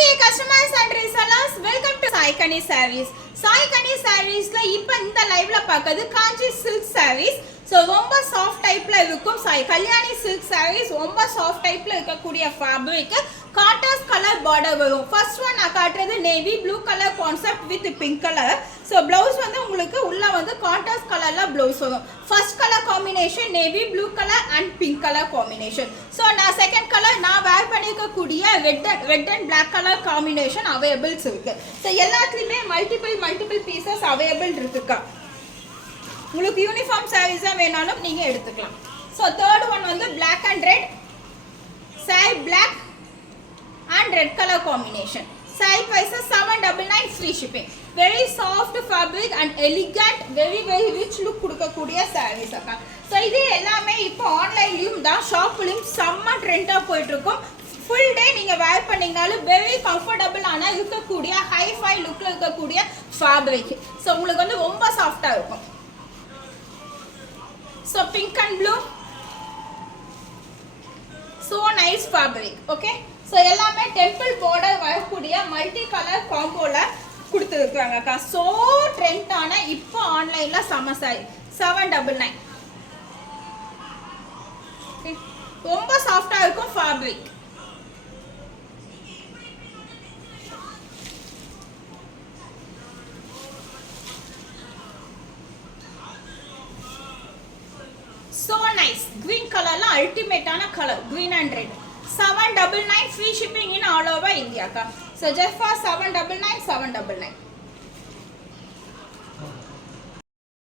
Dear customers and resellers, welcome to Sai Kani Sarees. Sai Kani Sarees la இப்ப இந்த லைவ்ல பார்க்கிறது காஞ்சி silk sarees. So ரொம்ப soft typeல இருக்கும். சாய் கல்யாணி silk sarees ரொம்ப soft typeல இருக்கக்கூடிய fabric. காட்டர்ஸ் கலர் border வரும். First one நான் காட்டுறது navy blue color concept with pink color. So blouse வந்து உங்களுக்கு உள்ள வந்து காட்டர்ஸ் கலர்ல blouse வரும். First color combination navy blue color and pink color combination. So நான் second color நான் wear பண்ணிருக்க கூடிய red and black color combination available இருக்கு. So எல்லாத்துலயுமே multiple pieces available இருக்குக்கா. உங்களுக்கு யூனிஃபார்ம் sarees வேணாலும் நீங்க எடுத்துக்கலாம். So third one வந்து black and red. Saree black and red color combination. Saree price 799 free shipping. Very soft fabric and elegant, very rich look கொடுக்கக்கூடிய sarees அக்கா. So இது எல்லாமே இப்போ ஆன்லைன்லயும் தான் ஷாப்லயும் செம்ம ட்ரெண்டா போயிட்டு இருக்கும். full day நீங்க wear பண்ணீங்கனாலும் very comfortable ஆன இருக்கக்கூடிய high fi lookல இருக்கக்கூடிய fabric. So உங்களுக்கு வந்து ரொம்ப சாஃப்ட்டா இருக்கும். So pink and blue, so nice fabric. Okay, so எல்லாமே temple border வரக்கூடிய multi color comboல கொடுத்திருக்காங்க அக்கா. So trend ஆன இப்போ ஆன்லைன்ல சம சாரி 799. Okay, ரொம்ப சாஃப்ட்டா இருக்கும் fabric. So nice green color la ultimate ana color green and red 799 free shipping in all over India ka. So just for 799